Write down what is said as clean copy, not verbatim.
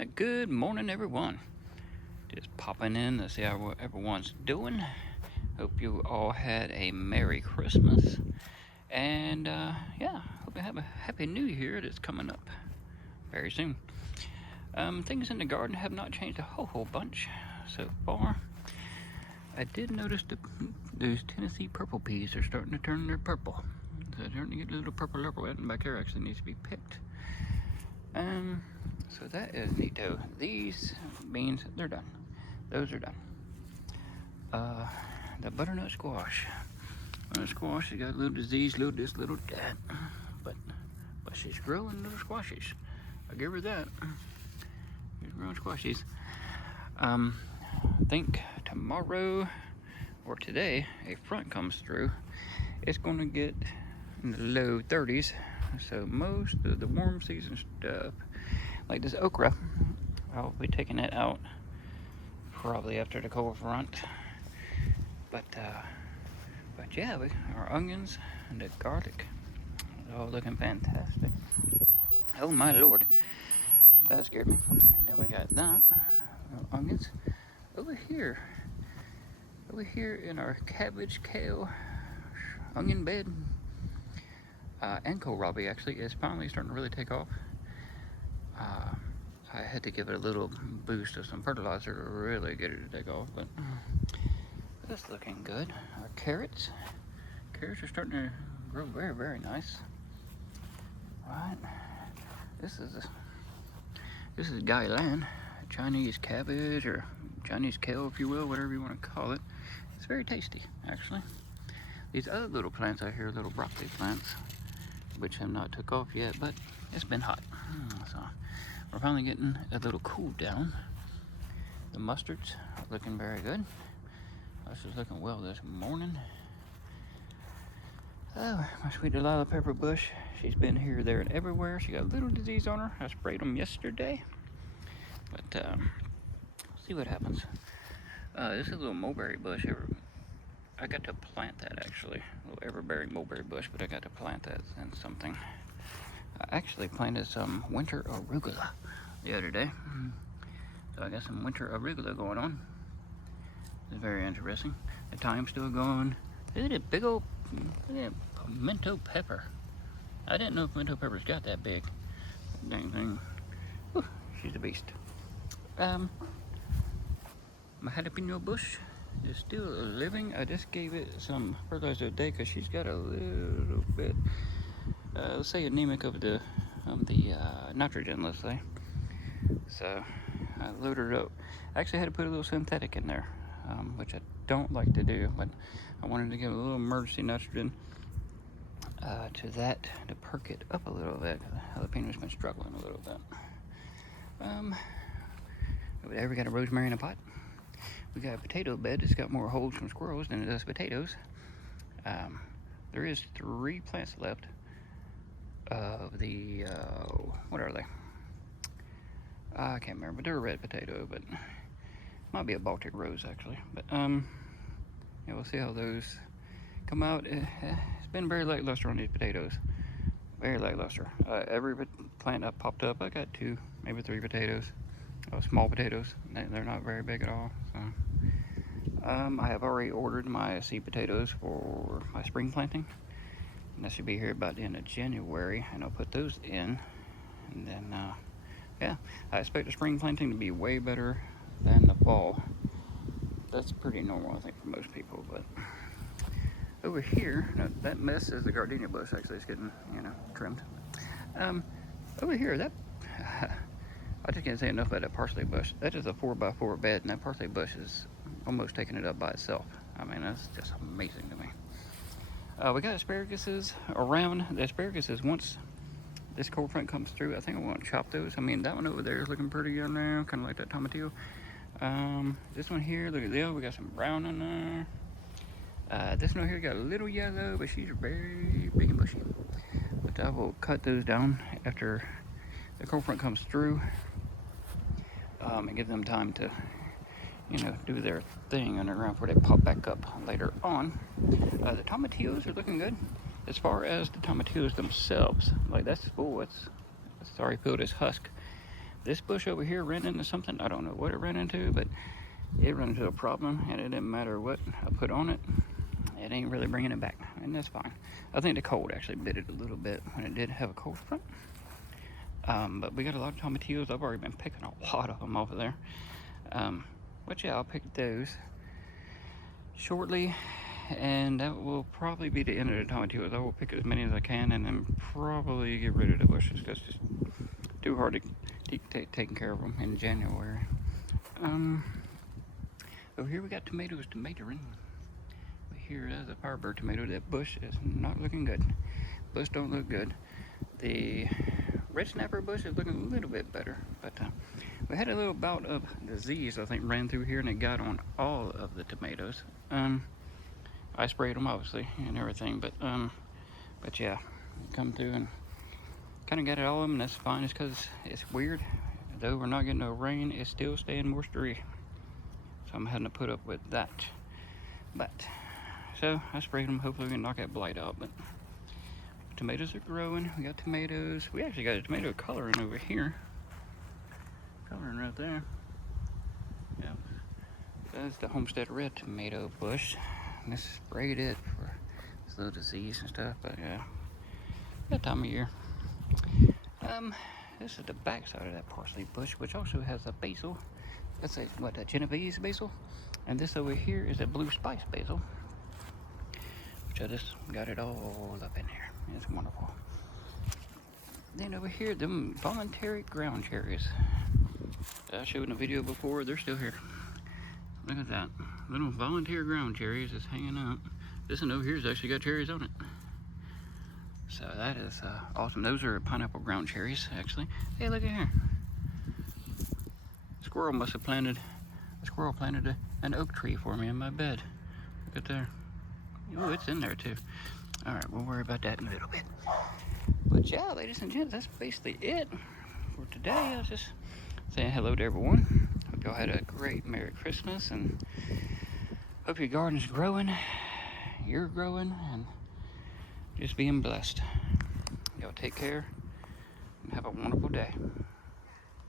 And a good morning, everyone. Just popping in to see how everyone's doing. Hope you all had a Merry Christmas. And hope you have a Happy New Year that's coming up very soon. Things in the garden have not changed a whole bunch so far. I did notice those Tennessee purple peas are starting to turn their purple. So they're starting to get a little purple in back here. Actually needs to be picked. So that is neato. These beans, they're done. Those are done. The butternut squash. Butternut squash has got a little disease, little this, little that. But she's growing little squashes. I'll give her that. She's growing squashes. I think tomorrow or today a front comes through. It's gonna get in the low 30s. So most of the warm season stuff, like this okra, I'll be taking it out probably after the cold front. But yeah, our onions and the garlic are all looking fantastic. Oh my lord, that scared me. Then we got that, onions. Over here in our cabbage, kale, onion bed, and kohlrabi actually is finally starting to really take off. I had to give it a little boost of some fertilizer to really get it to take off, but that's looking good. Our carrots are starting to grow very, very nice. Right, this is gailan, Chinese cabbage or Chinese kale, if you will, whatever you want to call it. It's very tasty, actually. These other little plants out here, little broccoli plants, which have not took off yet, but it's been hot, so we're finally getting a little cool down. The mustards are looking very good. This is looking well this morning. Oh, my sweet Delilah pepper bush, she's been here, there, and everywhere. She got a little disease on her. I sprayed them yesterday, but see what happens. This is a little mulberry bush. I got to plant that actually, a little everbearing mulberry bush, but I got to plant that in something. I actually planted some winter arugula the other day. So I got some winter arugula going on. It's very interesting. The thyme's still going. Look at that big old, look at that pimento pepper. I didn't know pimento peppers got that big. Dang thing. Whew, she's a beast. My jalapeno bush is still living. I just gave it some fertilizer today because she's got a little bit, let's say, anemic of the nitrogen, let's say. So I loaded her up. I actually had to put a little synthetic in there, which I don't like to do, but I wanted to give a little emergency nitrogen to that to perk it up a little bit, because the jalapeno's been struggling a little bit. Over there we got a rosemary in a pot. We got a potato bed that's got more holes from squirrels than it does potatoes. There is 3 plants left of the, what are they? I can't remember, but they're a red potato, but might be a Baltic rose actually. But yeah, we'll see how those come out. It's been very lackluster on these potatoes. Very lackluster. Every plant I popped up, I got 2, maybe 3 potatoes. Small potatoes. They're not very big at all. So, I have already ordered my seed potatoes for my spring planting, and that should be here about the end of January, and I'll put those in. And then, yeah, I expect the spring planting to be way better than the fall. That's pretty normal, I think, for most people. But over here, no, that mess is the gardenia bush. Actually, it's getting, trimmed. Over here, that I just can't say enough about that parsley bush. That is a 4x4 bed, and that parsley bush is almost taking it up by itself. I mean, that's just amazing to me. We got asparaguses around. The asparaguses, once this cold front comes through, I think I want to chop those. I mean, that one over there is looking pretty good now, kind of like that tomatillo. This one here, look at this, we got some brown in there. This one here got a little yellow, but she's very big and bushy. But I will cut those down after the cold front comes through, and give them time to, do their thing underground before they pop back up later on. The tomatillos are looking good. As far as the tomatillos themselves, like that's already peeled its husk. This bush over here ran into something. I don't know what it ran into, but it ran into a problem, and it didn't matter what I put on it. It ain't really bringing it back, and that's fine. I think the cold actually bit it a little bit when it did have a cold front. But we got a lot of tomatillos. I've already been picking a lot of them over there. But yeah, I'll pick those shortly, and that will probably be the end of the tomatillos. I will pick as many as I can, and then probably get rid of the bushes because it's just too hard to keep taking care of them in January. Over here we got tomatoes tomatoing. Here is a Firebird tomato. That bush is not looking good. Bush don't look good. The red snapper bush is looking a little bit better, but we had a little bout of disease, I think, ran through here, and it got on all of the tomatoes. I sprayed them obviously and everything, but yeah, come through and kind of got it all of them. And that's fine. It's because it's weird. Though we're not getting no rain, it's still staying moisture-y, so I'm having to put up with that. But so I sprayed them. Hopefully we can knock that blight out. But tomatoes are growing. We got tomatoes. We actually got a tomato coloring over here. Coloring right there. Yeah. That's the Homestead Red tomato bush. And this sprayed it for this little disease and stuff. But yeah, that time of year. This is the back side of that parsley bush, which also has a basil. That's a Genovese basil. And this over here is a blue spice basil. I just got it all up in here. It's wonderful. Then over here, them voluntary ground cherries. I showed in a video before, they're still here. Look at that. Little volunteer ground cherries is hanging out. This one over here's actually got cherries on it. So that is awesome. Those are pineapple ground cherries, actually. Hey, look at here. Squirrel planted an oak tree for me in my bed. Look at there. Oh, it's in there too. All right, we'll worry about that in a little bit. But yeah, ladies and gents, that's basically it for today. I was just saying hello to everyone. Hope y'all had a great Merry Christmas, and hope your garden's growing, you're growing, and just being blessed. Y'all take care and have a wonderful day.